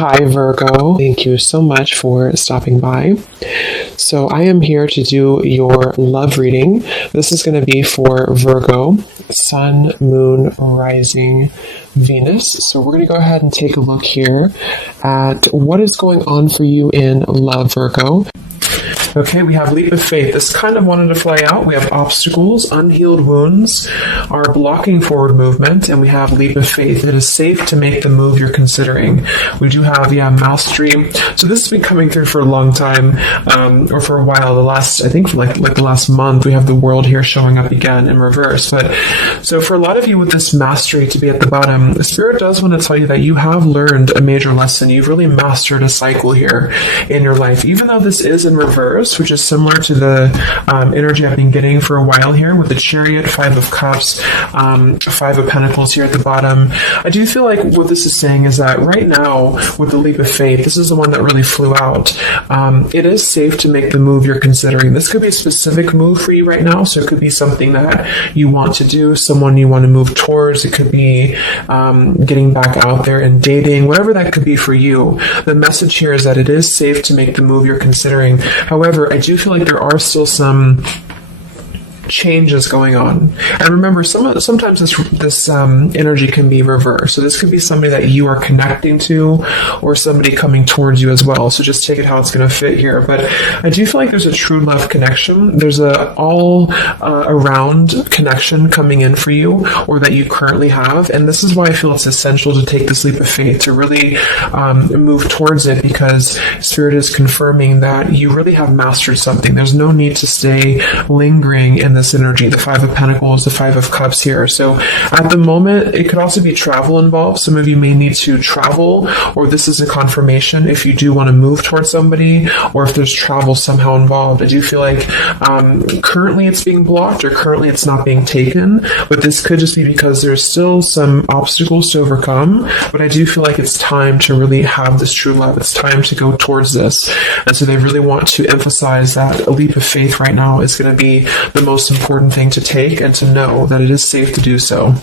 Hi, Virgo. Thank you so much for stopping by. So, I am here to do your love reading. This is going to be for Virgo, Sun, Moon, Rising, Venus. So, we're going to go ahead and take a look here at what is going on for you in love, Virgo. Okay, we have leap of faith. This kind of wanted to fly out. We have obstacles, unhealed wounds are blocking forward movement, and we have leap of faith. It is safe to make the move you're considering. We do have, mastery. So this has been coming through for a long time, or for a while. I think for like the last month, we have the world here showing up again in reverse. But so for a lot of you with this mastery to be at the bottom, the Spirit does want to tell you that you have learned a major lesson. You've really mastered a cycle here in your life, even though this is in reverse, which is similar to the energy I've been getting for a while here with the Chariot, Five of Cups, Five of Pentacles here at the bottom. I do feel like what this is saying is that right now with the leap of faith, this is the one that really flew out. It is safe to make the move you're considering. This could be a specific move for you right now, so it could be something that you want to do, someone you want to move towards. It could be getting back out there and dating, whatever that could be for you. The message here is that it is safe to make the move you're considering. However, I do feel like there are still some changes going on. And remember, sometimes this energy can be reversed. So this could be somebody that you are connecting to or somebody coming towards you as well. So just take it how it's going to fit here. But I do feel like there's a true love connection. There's a all around connection coming in for you or that you currently have. And this is why I feel it's essential to take this leap of faith, to really move towards it, because Spirit is confirming that you really have mastered something. There's no need to stay lingering in this energy, the Five of Pentacles, the Five of Cups here. So at the moment, it could also be travel involved. Some of you may need to travel, or this is a confirmation if you do want to move towards somebody, or if there's travel somehow involved. I do feel like currently it's being blocked, or currently it's not being taken, but this could just be because there's still some obstacles to overcome. But I do feel like it's time to really have this true love. It's time to go towards this. And so they really want to emphasize that a leap of faith right now is going to be the most important thing to take, and to know that it is safe to do so.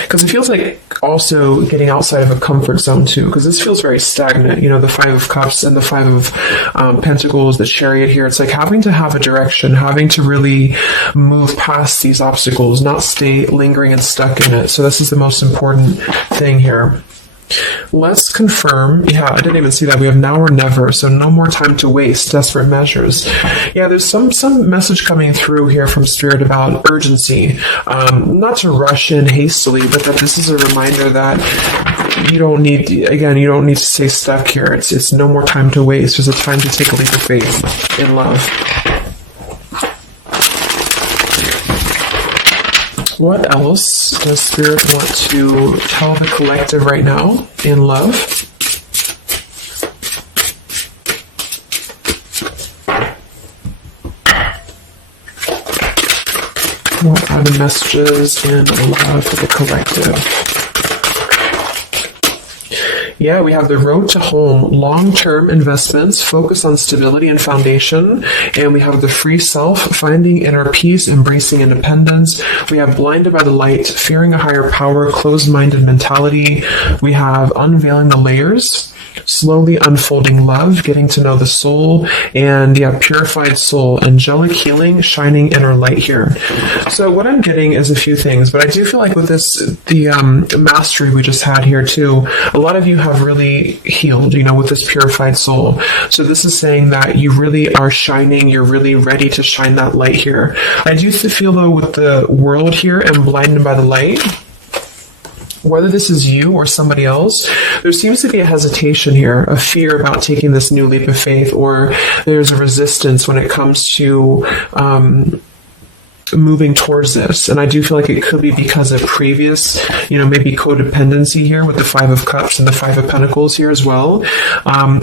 Because it feels like also getting outside of a comfort zone too, because this feels very stagnant. The Five of Cups and the Five of Pentacles, the Chariot here. It's like having to have a direction, having to really move past these obstacles, not stay lingering and stuck in it. So this is the most important thing here. Let's confirm. I didn't even see that. We have now or never, so no more time to waste. Desperate measures. There's some message coming through here from Spirit about urgency. Not to rush in hastily, but that this is a reminder that you don't need to stay stuck here. It's no more time to waste. There's a time to take a leap of faith in love. What else does Spirit want to tell the collective right now in love? What are the messages in love for the collective? We have the road to home, long-term investments, focus on stability and foundation. And we have the free self, finding inner peace, embracing independence. We have blinded by the light, fearing a higher power, closed-minded mentality. We have unveiling the layers, slowly unfolding love, getting to know the soul, and purified soul, angelic healing, shining inner light here. So what I'm getting is a few things, but I do feel like with this, the mastery we just had here too, a lot of you have really healed, with this purified soul. So this is saying that you really are shining, you're really ready to shine that light here. I do feel though with the world here and blinded by the light, whether this is you or somebody else, there seems to be a hesitation here, a fear about taking this new leap of faith, or there's a resistance when it comes to moving towards this. And I do feel like it could be because of previous, maybe codependency here with the Five of Cups and the Five of Pentacles here as well.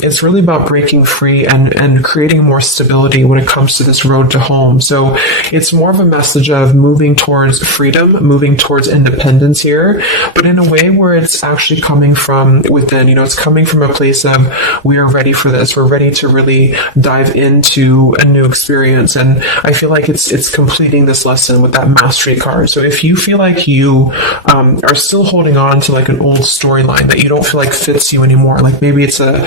It's really about breaking free and creating more stability when it comes to this road to home. So it's more of a message of moving towards freedom, moving towards independence here, but in a way where it's actually coming from within. It's coming from a place of, we are ready for this. We're ready to really dive into a new experience. And I feel like it's completing this lesson with that mastery card. So if you feel like you are still holding on to like an old storyline that you don't feel like fits you anymore, like maybe it's an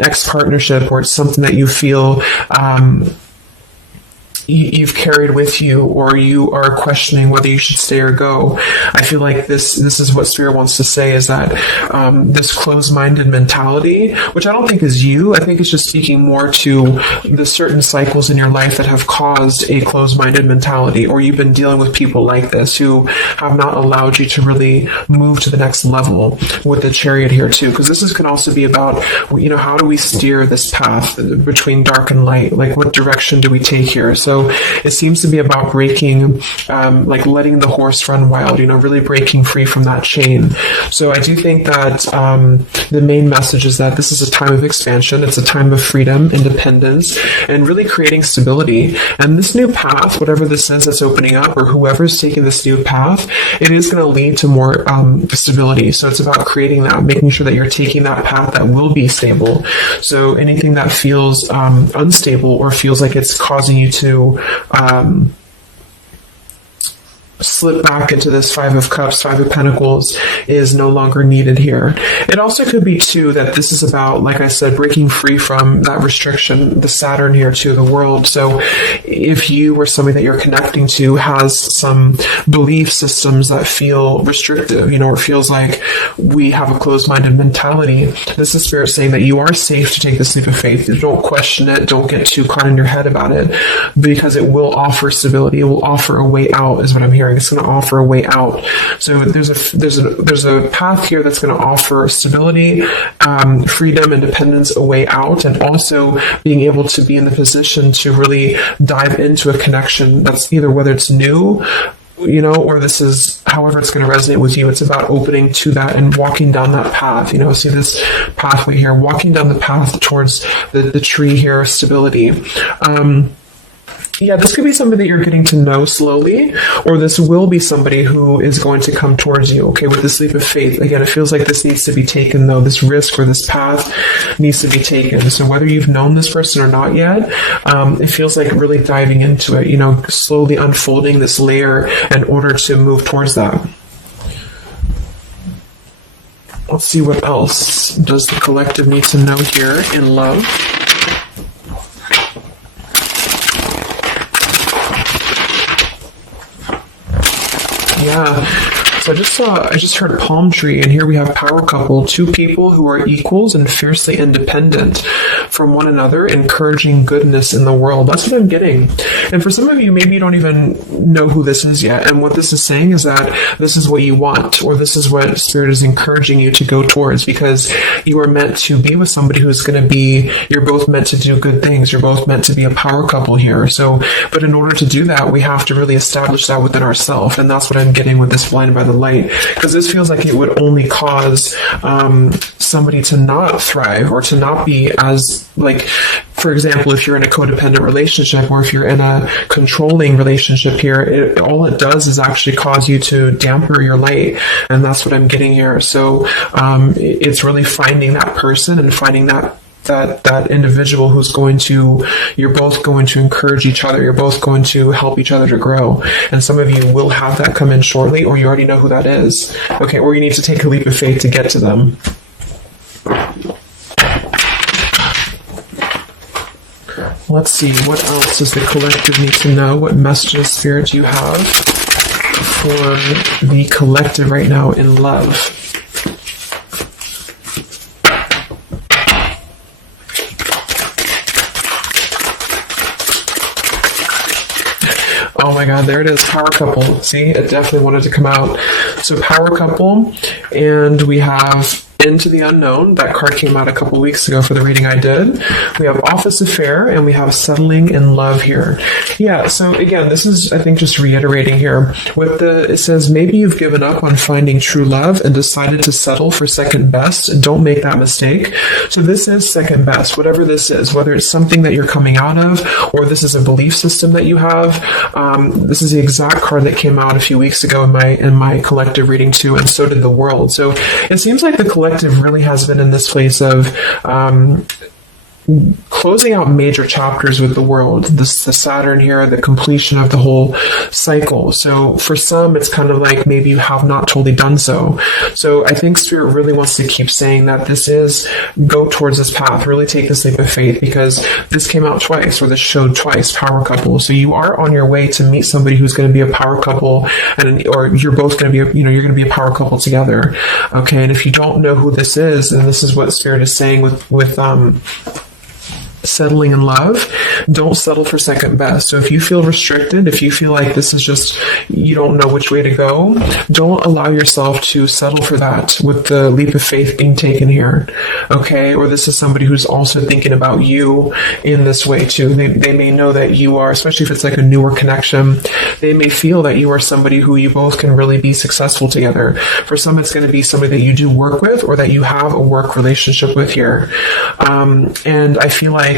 ex partnership, or it's something that you feel you've carried with you, or you are questioning whether you should stay or go. I feel like this is what Spirit wants to say, is that this closed-minded mentality, which I don't think is you, I think it's just speaking more to the certain cycles in your life that have caused a closed-minded mentality, or you've been dealing with people like this who have not allowed you to really move to the next level with the Chariot here too, because this can also be about, how do we steer this path between dark and light? Like, what direction do we take here? So it seems to be about breaking, like letting the horse run wild, really breaking free from that chain. So I do think that the main message is that this is a time of expansion. It's a time of freedom, independence, and really creating stability. And this new path, whatever this is that's opening up, or whoever's taking this new path, it is going to lead to more stability. So it's about creating that, making sure that you're taking that path that will be stable. So anything that feels unstable, or feels like it's causing you to slip back into this Five of Cups, Five of Pentacles, is no longer needed here. It also could be too that this is about, like I said, breaking free from that restriction, the Saturn here to the world. So if you or somebody that you're connecting to has some belief systems that feel restrictive, or feels like we have a closed-minded mentality, this is Spirit saying that you are safe to take this leap of faith. Don't question it. Don't get too caught in your head about it, because it will offer stability. It will offer a way out, is what I'm hearing. It's going to offer a way out. So there's a path here that's going to offer stability, freedom, independence, a way out, and also being able to be in the position to really dive into a connection that's either, whether it's new, or this is however it's going to resonate with you. It's about opening to that and walking down that path. See this pathway here, walking down the path towards the tree here, stability. This could be somebody that you're getting to know slowly, or this will be somebody who is going to come towards you, with this leap of faith. Again, it feels like this needs to be taken, though. This risk or this path needs to be taken. So whether you've known this person or not yet, it feels like really diving into it, slowly unfolding this layer in order to move towards that. Let's see what else does the collective need to know here in love. So I just heard palm tree, and here we have power couple, two people who are equals and fiercely independent from one another, encouraging goodness in the world. That's what I'm getting. And for some of you, maybe you don't even know who this is yet. And what this is saying is that this is what you want, or this is what Spirit is encouraging you to go towards, because you are meant to be with somebody who's going to be, you're both meant to do good things. You're both meant to be a power couple here. So, but in order to do that, we have to really establish that within ourselves. And that's what I'm getting with this Blinded by the Light, because this feels like it would only cause somebody to not thrive, or to not be as, like, for example, if you're in a codependent relationship, or if you're in a controlling relationship here, all it does is actually cause you to damper your light. And that's what I'm getting here. So it's really finding that person and finding that individual who's you're both going to encourage each other. You're both going to help each other to grow. And some of you will have that come in shortly, or you already know who that is. Or you need to take a leap of faith to get to them. Let's see, what else does the collective need to know? What messages, Spirit, do you have for the collective right now in love? Oh my God, there it is, power couple. See, it definitely wanted to come out. So power couple, and we have Into the Unknown. That card came out a couple weeks ago for the reading I did. We have Office Affair, and we have Settling in Love here. So again, this is, I think, just reiterating here. It says, maybe you've given up on finding true love and decided to settle for second best. Don't make that mistake. So this is second best, whatever this is, whether it's something that you're coming out of, or this is a belief system that you have. This is the exact card that came out a few weeks ago in my collective reading too, and so did the world. So it seems like the collective really has been in this place of closing out major chapters with the world. This the Saturn here, the completion of the whole cycle. So for some, it's kind of like maybe you have not totally done so. So I think Spirit really wants to keep saying that this is, go towards this path, really take this leap of faith, because this came out twice, or this showed twice, power couple. So you are on your way to meet somebody who's going to be a power couple, or you're both going to be, you're going to be a power couple together. Okay, and if you don't know who this is, and this is what Spirit is saying with settling in love, don't settle for second best. So if you feel restricted, if you feel like this is just, you don't know which way to go, don't allow yourself to settle for that with the leap of faith being taken here. Okay? Or this is somebody who's also thinking about you in this way too. They may know that you are, especially if it's like a newer connection, they may feel that you are somebody who you both can really be successful together. For some, it's going to be somebody that you do work with, or that you have a work relationship with here. And I feel like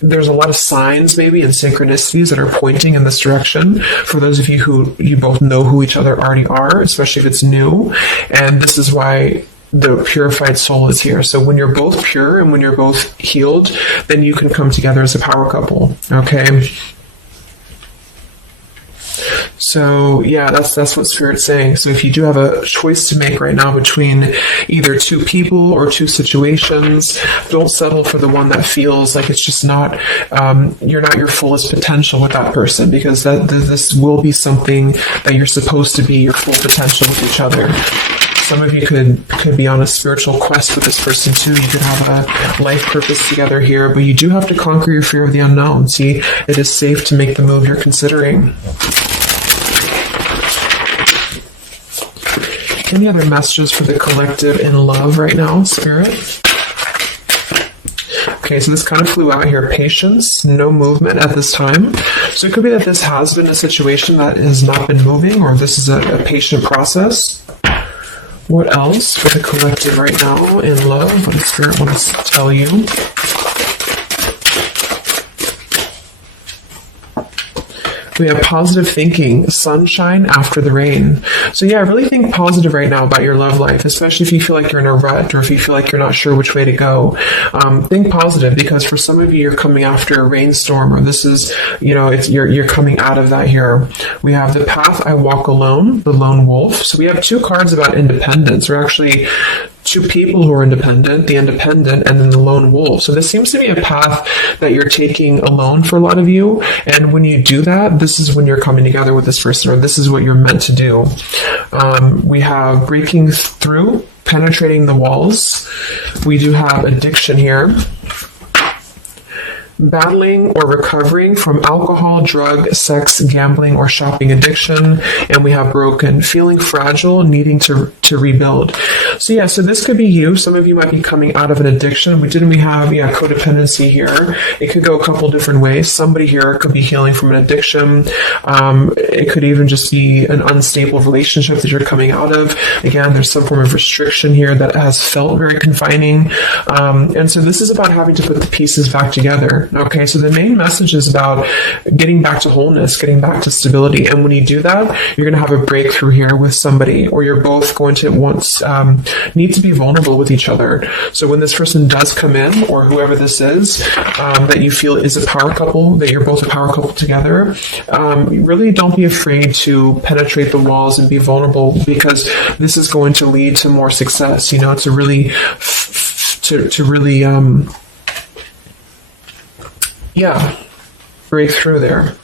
there's a lot of signs maybe and synchronicities that are pointing in this direction for those of you who you both know who each other already are, especially if it's new. And this is why the purified soul is here. So when you're both pure and when you're both healed, then you can come together as a power couple. Okay? So yeah, that's what Spirit's saying. So if you do have a choice to make right now between either two people or two situations, don't settle for the one that feels like it's just not, you're not your fullest potential with that person, because this will be something that you're supposed to be your full potential with each other. Some of you could be on a spiritual quest with this person too. You could have a life purpose together here, but you do have to conquer your fear of the unknown. See, it is safe to make the move you're considering. Any other messages for the collective in love right now, Spirit? Okay, so this kind of flew out here. Patience, no movement at this time. So it could be that this has been a situation that has not been moving, or this is a patient process. What else for the collective right now in love? What does Spirit want to tell you? We have positive thinking, sunshine after the rain. So yeah, really think positive right now about your love life, especially if you feel like you're in a rut, or if you feel like you're not sure which way to go. Think positive, because for some of you, you're coming after a rainstorm, or this is, you're coming out of that here. We have the path I walk alone, the lone wolf. So we have two cards about independence, or actually two people who are independent, the independent, and then the lone wolf. So this seems to be a path that you're taking alone for a lot of you. And when you do that, this is when you're coming together with this person, or this is what you're meant to do. We have breaking through, penetrating the walls. We do have addiction here. Battling or recovering from alcohol, drug, sex, gambling, or shopping addiction. And we have broken, feeling fragile, needing to rebuild. So yeah, so this could be you. Some of you might be coming out of an addiction. We have codependency here. It could go a couple different ways. Somebody here could be healing from an addiction. It could even just be an unstable relationship that you're coming out of. Again, there's some form of restriction here that has felt very confining. And so this is about having to put the pieces back together. Okay, so the main message is about getting back to wholeness, getting back to stability. And when you do that, you're going to have a breakthrough here with somebody, or you're both going to need to be vulnerable with each other. So when this person does come in, or whoever this is, that you feel is a power couple, that you're both a power couple together, really don't be afraid to penetrate the walls and be vulnerable, because this is going to lead to more success, to really break through there.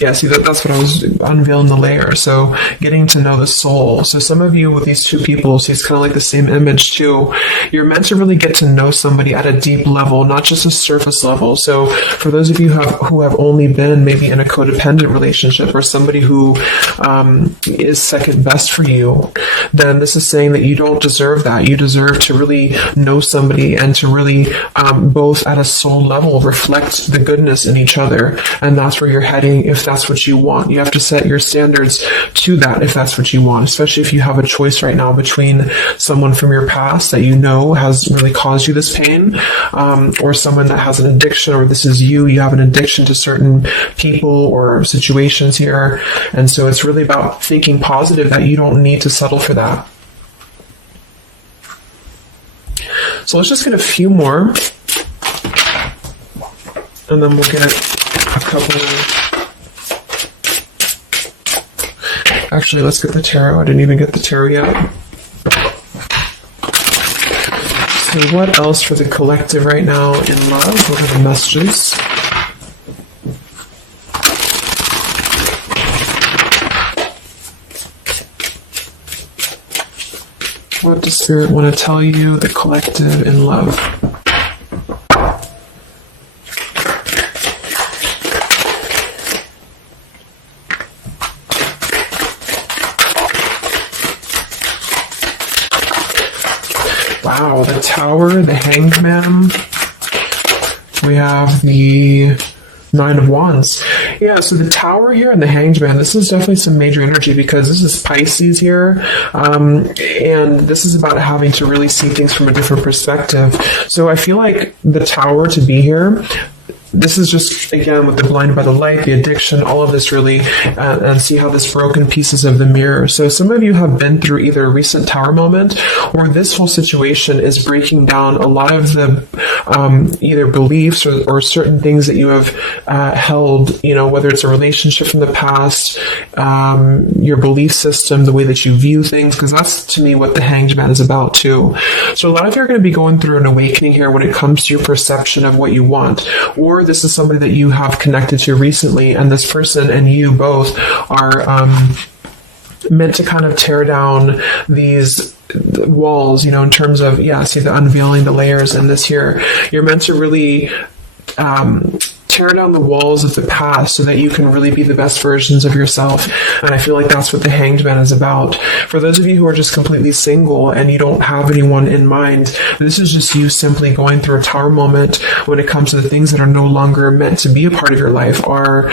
Yeah, see, that's what I was unveiling the layer. So getting to know the soul. So some of you with these two people, see, it's kind of like the same image too. You're meant to really get to know somebody at a deep level, not just a surface level. So for those of you who have only been maybe in a codependent relationship, or somebody who is second best for you, then this is saying that you don't deserve that. You deserve to really know somebody, and to really both at a soul level reflect the goodness in each other. And that's where you're heading, if that's what you want. You have to set your standards to that if that's what you want, especially if you have a choice right now between someone from your past that has really caused you this pain, or someone that has an addiction, or this is you have an addiction to certain people or situations here. And so it's really about thinking positive, that you don't need to settle for that. So let's just get a few more And then we'll get a couple. Actually, let's get the tarot. I didn't even get the tarot yet. So what else for the collective right now in love? What are the messages? What does Spirit want to tell you, the collective in love? Wow, the Tower, the Hanged Man. We have the Nine of Wands. Yeah, so the Tower here and the Hanged Man, this is definitely some major energy because this is Pisces here. And this is about having to really see things from a different perspective. So I feel like the Tower to be here, this is just, again, with the blinded by the light, the addiction, all of this really, and see how this broken pieces of the mirror. So some of you have been through either a recent Tower moment or this whole situation is breaking down a lot of the either beliefs or certain things that you have held, you know, whether it's a relationship from the past, your belief system, the way that you view things, because that's, to me, what the Hanged Man is about, too. So a lot of you are going to be going through an awakening here when it comes to your perception of what you want, or this is somebody that you have connected to recently, and this person and you both are meant to kind of tear down these walls, you know, in terms of, yeah, see the unveiling the layers in this here. You're meant to really tear down the walls of the past so that you can really be the best versions of yourself. And I feel like that's what the Hanged Man is about. For those of you who are just completely single and you don't have anyone in mind, this is just you simply going through a Tower moment when it comes to the things that are no longer meant to be a part of your life, are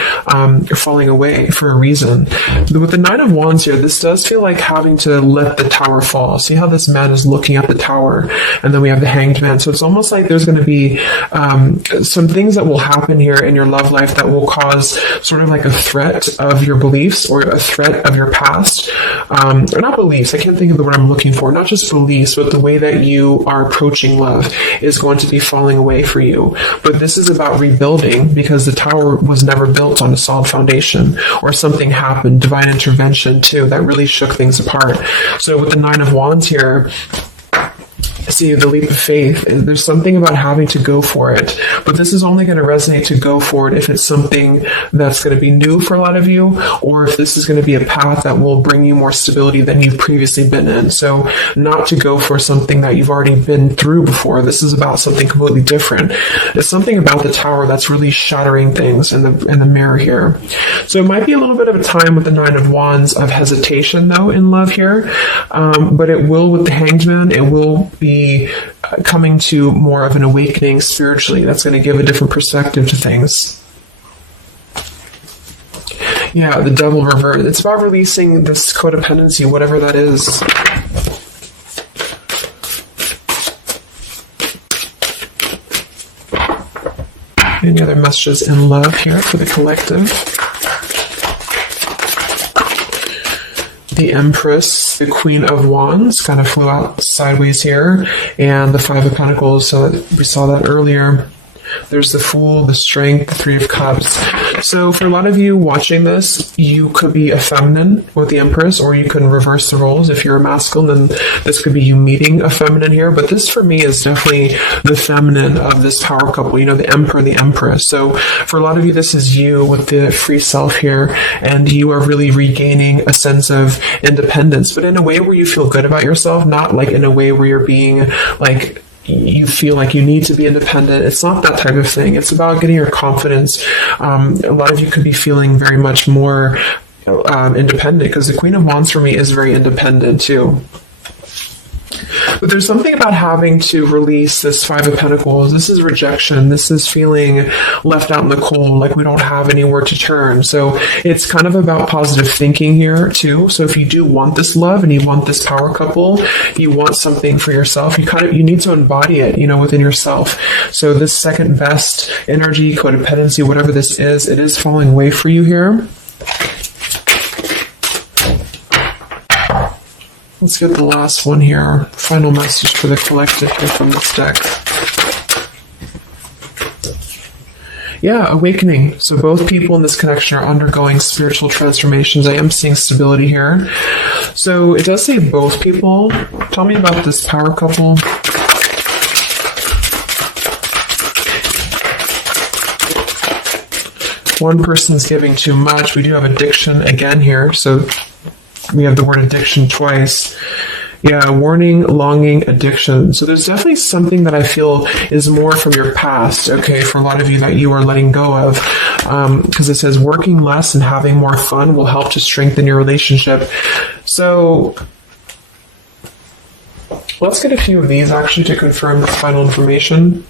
falling away for a reason. With the Nine of Wands here, this does feel like having to let the Tower fall. See how this man is looking at the Tower, and then we have the Hanged Man. So it's almost like there's going to be some things that will happen here in your love life that will cause sort of like a threat of your beliefs or a threat of your past. Or not beliefs, I can't think of the word I'm looking for. Not just beliefs, but the way that you are approaching love is going to be falling away for you. But this is about rebuilding, because the Tower was never built on a solid foundation, or something happened, divine intervention too, that really shook things apart. So with the Nine of Wands here, see the leap of faith, there's something about having to go for it, but this is only going to resonate to go for it if it's something that's going to be new for a lot of you, or if this is going to be a path that will bring you more stability than you've previously been in. So not to go for something that you've already been through before. This is about something completely different. There's something about the Tower that's really shattering things in the mirror here. So it might be a little bit of a time with the Nine of Wands of hesitation though in love here, but it will, with the Hanged Man, it will be coming to more of an awakening spiritually. That's going to give a different perspective to things. Yeah, the Devil reversed. It's about releasing this codependency, whatever that is. Any other messages in love here for the collective? The Empress, the Queen of Wands, kind of flew out sideways here, and the Five of Pentacles, so we saw that earlier. There's the Fool, the Strength, the Three of Cups. So for a lot of you watching this, you could be a feminine with the Empress, or you can reverse the roles. If you're a masculine, then this could be you meeting a feminine here. But this for me is definitely the feminine of this power couple, you know, the Emperor and the Empress. So for a lot of you, this is you with the free self here, and you are really regaining a sense of independence, but in a way where you feel good about yourself, not like in a way where you're being like, you feel like you need to be independent. It's not that type of thing. It's about getting your confidence. A lot of you could be feeling very much more independent, because the Queen of Wands for me is very independent too. But there's something about having to release this Five of Pentacles. This is rejection. This is feeling left out in the cold, like we don't have anywhere to turn. So it's kind of about positive thinking here too. So if you do want this love and you want this power couple, you want something for yourself, you need to embody it, you know, within yourself. So this second best energy, codependency, whatever this is, it is falling away for you here. Let's get the last one here. Final message for the collective here from this deck. Yeah, awakening. So both people in this connection are undergoing spiritual transformations. I am seeing stability here. So it does say both people. Tell me about this power couple. One person's giving too much. We do have addiction again here. So we have the word addiction twice. Yeah, warning, longing, addiction. So there's definitely something that I feel is more from your past, okay, for a lot of you that you are letting go of. Because it says working less and having more fun will help to strengthen your relationship. So let's get a few of these actually to confirm the final information.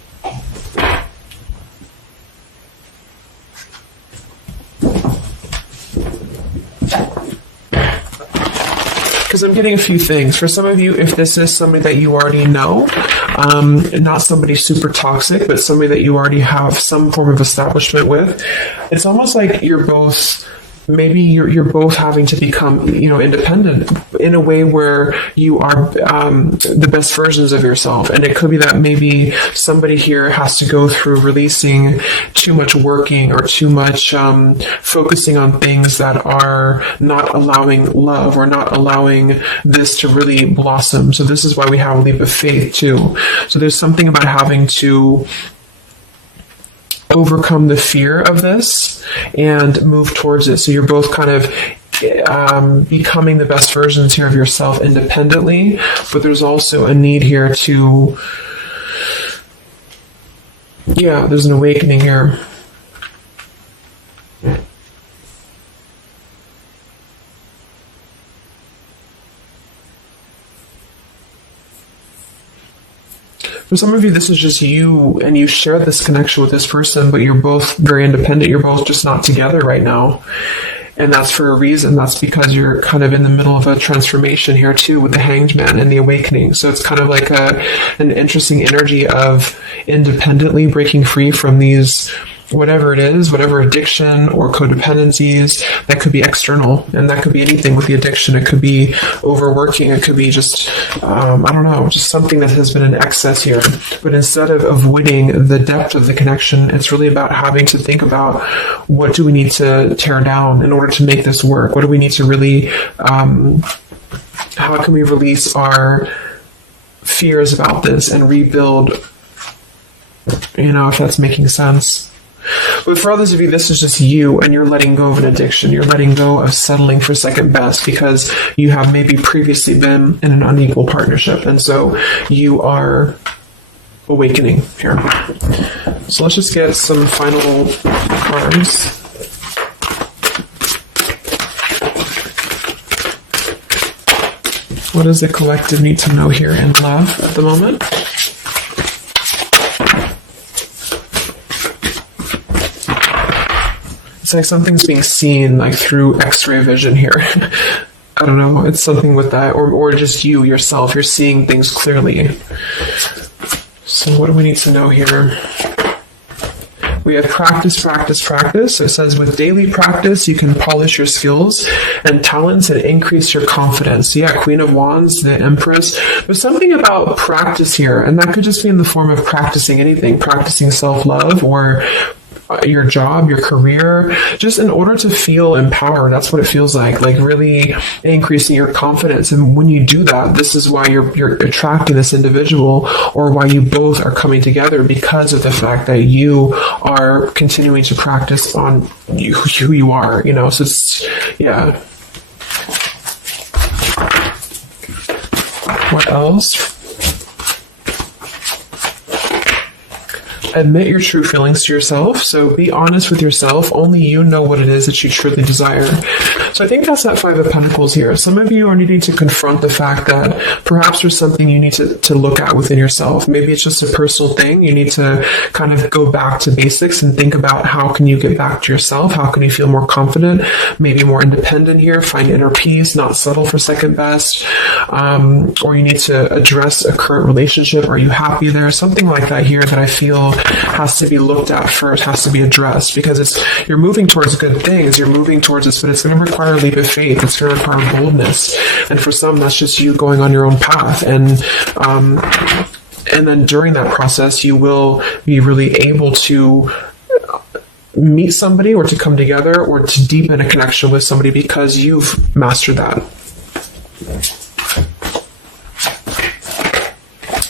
Because I'm getting a few things. For some of you, if this is somebody that you already know, not somebody super toxic, but somebody that you already have some form of establishment with, it's almost like you're both, maybe you're both having to become, independent in a way where you are the best versions of yourself. And it could be that maybe somebody here has to go through releasing too much working or too much focusing on things that are not allowing love or not allowing this to really blossom. So this is why we have a leap of faith too. So there's something about having to overcome the fear of this and move towards it. So you're both kind of becoming the best versions here of yourself independently, but there's also a need here to, there's an awakening here. For some of you, this is just you, and you share this connection with this person, but you're both very independent. You're both just not together right now. And that's for a reason. That's because you're kind of in the middle of a transformation here too with the Hanged Man and the awakening. So it's kind of like an interesting energy of independently breaking free from these, whatever it is, whatever addiction or codependencies that could be external. And that could be anything with the addiction. It could be overworking. It could be just, just something that has been in excess here. But instead of avoiding the depth of the connection, it's really about having to think about what do we need to tear down in order to make this work? What do we need to really, how can we release our fears about this and rebuild, if that's making sense. But for others of you, this is just you, and you're letting go of an addiction. You're letting go of settling for second best because you have maybe previously been in an unequal partnership. And so you are awakening here. So let's just get some final cards. What does the collective need to know here in love at the moment? It's like something's being seen like through X-ray vision here. I don't know. It's something with that, or just you yourself. You're seeing things clearly. So what do we need to know here? We have practice, practice, practice. So it says with daily practice, you can polish your skills and talents and increase your confidence. Yeah, Queen of Wands, the Empress. There's something about practice here, and that could just be in the form of practicing anything, practicing self-love or your job, your career, just in order to feel empowered. That's what it feels like really increasing your confidence. And when you do that, this is why you're attracting this individual, or why you both are coming together, because of the fact that you are continuing to practice on who you are, so it's, yeah. What else? Admit your true feelings to yourself. So be honest with yourself. Only you know what it is that you truly desire. So I think that's that Five of Pentacles here. Some of you are needing to confront the fact that perhaps there's something you need to look at within yourself. Maybe it's just a personal thing. You need to kind of go back to basics and think about how can you get back to yourself? How can you feel more confident, maybe more independent here, find inner peace, not settle for second best, or you need to address a current relationship. Are you happy there? Something like that here that I feel has to be looked at first, has to be addressed, because you're moving towards good things, you're moving towards this, but it's going to require a leap of faith, it's going to require boldness, and for some that's just you going on your own path, and then during that process you will be really able to meet somebody or to come together or to deepen a connection with somebody because you've mastered that.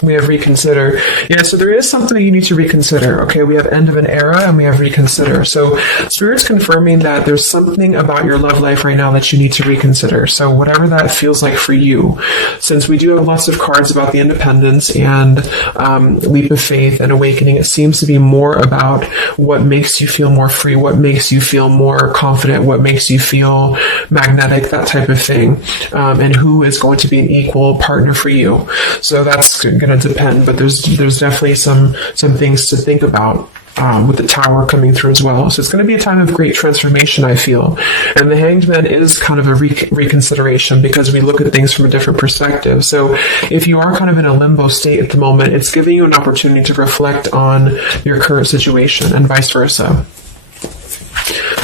We have reconsider. Yeah, so there is something you need to reconsider. Okay, we have end of an era and we have reconsider. So Spirit's confirming that there's something about your love life right now that you need to reconsider. So whatever that feels like for you, since we do have lots of cards about the independence and leap of faith and awakening, it seems to be more about what makes you feel more free, what makes you feel more confident, what makes you feel magnetic, that type of thing, and who is going to be an equal partner for you. So that's going to depend, but there's definitely some things to think about with the Tower coming through as well. So it's going to be a time of great transformation, I feel. And the Hanged Man is kind of a reconsideration because we look at things from a different perspective. So if you are kind of in a limbo state at the moment, it's giving you an opportunity to reflect on your current situation and vice versa.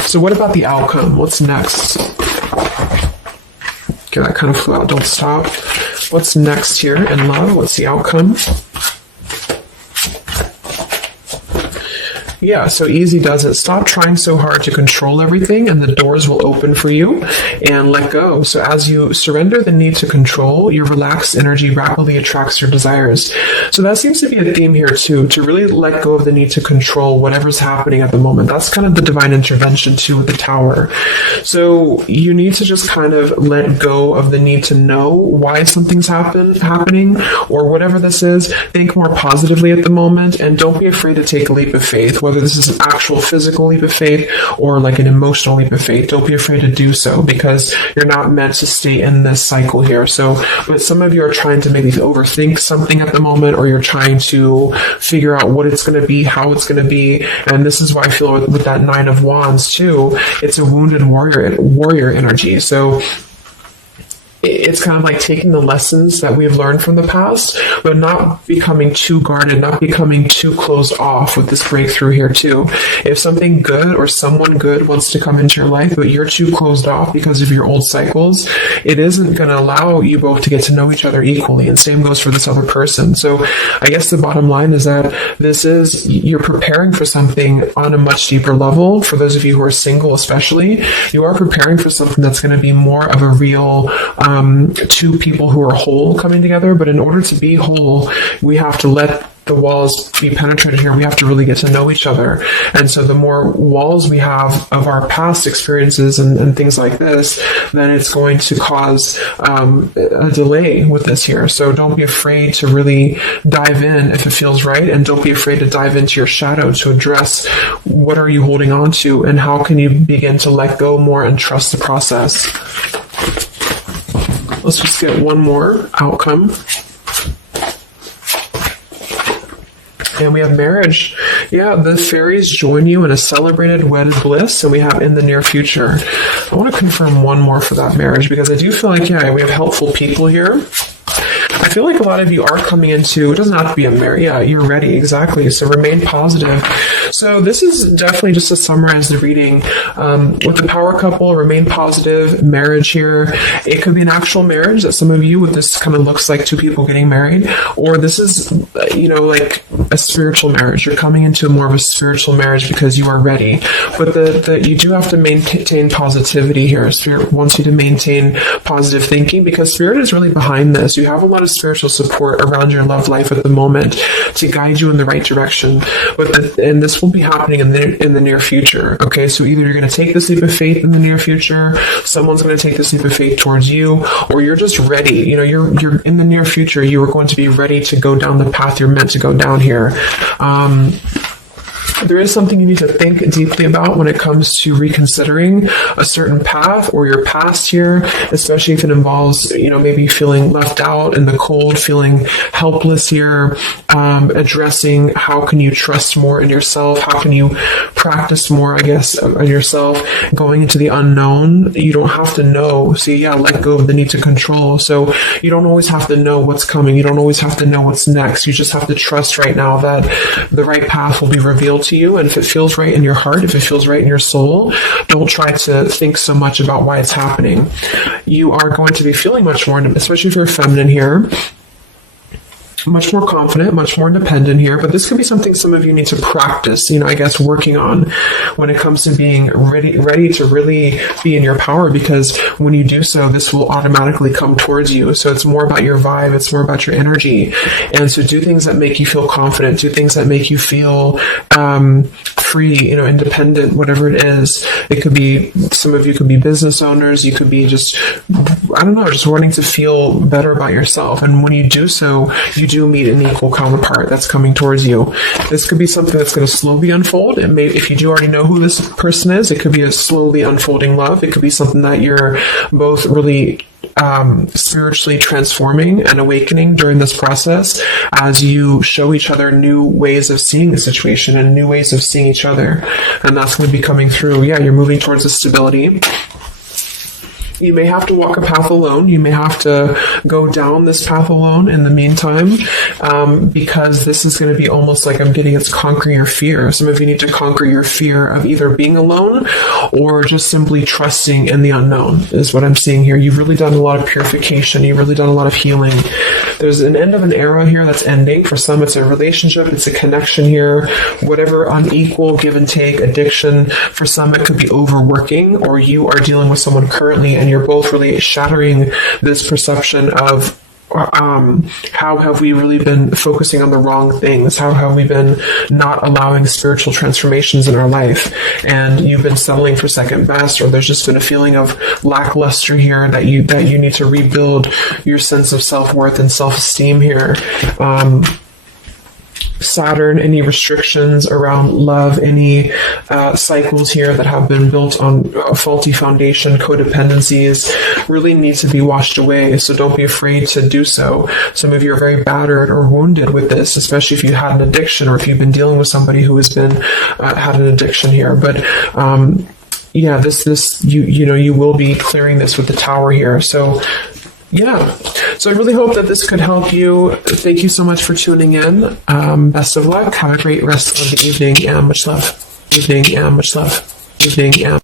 So what about the outcome? What's next? Okay, that kind of flew out. Don't stop. What's next here in love? What's the outcome? Yeah, so easy does it. Stop trying so hard to control everything and the doors will open for you, and let go. So as you surrender the need to control, your relaxed energy rapidly attracts your desires. So that seems to be a theme here too, to really let go of the need to control whatever's happening at the moment. That's kind of the divine intervention too with the Tower. So you need to just kind of let go of the need to know why something's happening or whatever this is. Think more positively at the moment and don't be afraid to take a leap of faith. Whether this is an actual physical leap of faith or like an emotional leap of faith, don't be afraid to do so because you're not meant to stay in this cycle here. So, but some of you are trying to maybe overthink something at the moment, or you're trying to figure out what it's going to be, how it's going to be. And this is why I feel with that Nine of Wands too, it's a wounded warrior energy. So it's kind of like taking the lessons that we've learned from the past, but not becoming too guarded, not becoming too closed off with this breakthrough here too. If something good or someone good wants to come into your life, but you're too closed off because of your old cycles, it isn't going to allow you both to get to know each other equally. And same goes for this other person. So I guess the bottom line is that you're preparing for something on a much deeper level. For those of you who are single especially, you are preparing for something that's going to be more of a real two people who are whole coming together. But in order to be whole, we have to let the walls be penetrated here. We have to really get to know each other. And so the more walls we have of our past experiences and things like this, then it's going to cause a delay with this here. So don't be afraid to really dive in if it feels right. And don't be afraid to dive into your shadow to address what are you holding on to and how can you begin to let go more and trust the process. Let's just get one more outcome. And we have marriage. Yeah, the fairies join you in a celebrated wedded bliss, and we have in the near future. I want to confirm one more for that marriage because I do feel like, yeah, we have helpful people here. I feel like a lot of you are coming into, it doesn't have to be a marriage. Yeah, you're ready. Exactly. So remain positive. So this is definitely just to summarize the reading. With the power couple, remain positive, marriage here. It could be an actual marriage that some of you, with this kind of looks like two people getting married, or this is, like a spiritual marriage. You're coming into more of a spiritual marriage because you are ready. But you do have to maintain positivity here. Spirit wants you to maintain positive thinking because Spirit is really behind this. You have a lot of spiritual support around your love life at the moment to guide you in the right direction. And this will be happening in the near future. Okay, so either you're going to take this leap of faith in the near future, someone's going to take this leap of faith towards you, or you're just ready. You're in the near future. You are going to be ready to go down the path you're meant to go down here. There is something you need to think deeply about when it comes to reconsidering a certain path or your past here, especially if it involves, maybe feeling left out in the cold, feeling helpless here, addressing how can you trust more in yourself, how can you practice more, I guess, on yourself, going into the unknown. You don't have to know. Let go of the need to control. So you don't always have to know what's coming. You don't always have to know what's next. You just have to trust right now that the right path will be revealed to you. And if it feels right in your heart, if it feels right in your soul, don't try to think so much about why it's happening. You are going to be feeling much more, especially if you're feminine here. much more confident, much more independent here, but this could be something some of you need to practice, I guess, working on when it comes to being ready to really be in your power, because when you do so, this will automatically come towards you. So it's more about your vibe, it's more about your energy. And so do things that make you feel confident, do things that make you feel free, independent, whatever it is. It could be, some of you could be business owners, you could be just wanting to feel better about yourself. And when you do so, you do meet an equal counterpart that's coming towards you. This could be something that's going to slowly unfold. It may, if you do already know who this person is, it could be a slowly unfolding love. It could be something that you're both really spiritually transforming and awakening during this process as you show each other new ways of seeing the situation and new ways of seeing each other. And that's going to be coming through. Yeah, you're moving towards a stability. You may have to walk a path alone. You may have to go down this path alone in the meantime, because this is going to be almost like I'm getting it's conquering your fear. Some of you need to conquer your fear of either being alone or just simply trusting in the unknown is what I'm seeing here. You've really done a lot of purification. You've really done a lot of healing. There's an end of an era here that's ending. For some, it's a relationship. It's a connection here. Whatever unequal give and take, addiction. For some, it could be overworking, or you are dealing with someone currently and you're both really shattering this perception of how have we really been focusing on the wrong things? How have we been not allowing spiritual transformations in our life? And you've been settling for second best, or there's just been a feeling of lackluster here that you need to rebuild your sense of self-worth and self-esteem here. Saturn, any restrictions around love, any cycles here that have been built on a faulty foundation, codependencies, really need to be washed away. So don't be afraid to do so. Some of you are very battered or wounded with this, especially if you had an addiction or if you've been dealing with somebody who has been had an addiction here. But yeah, this you will be clearing this with the Tower here. So yeah, so I really hope that this could help you. Thank you so much for tuning in. Best of luck. Have a great rest of the evening, and much love. Evening, and much love. Evening, and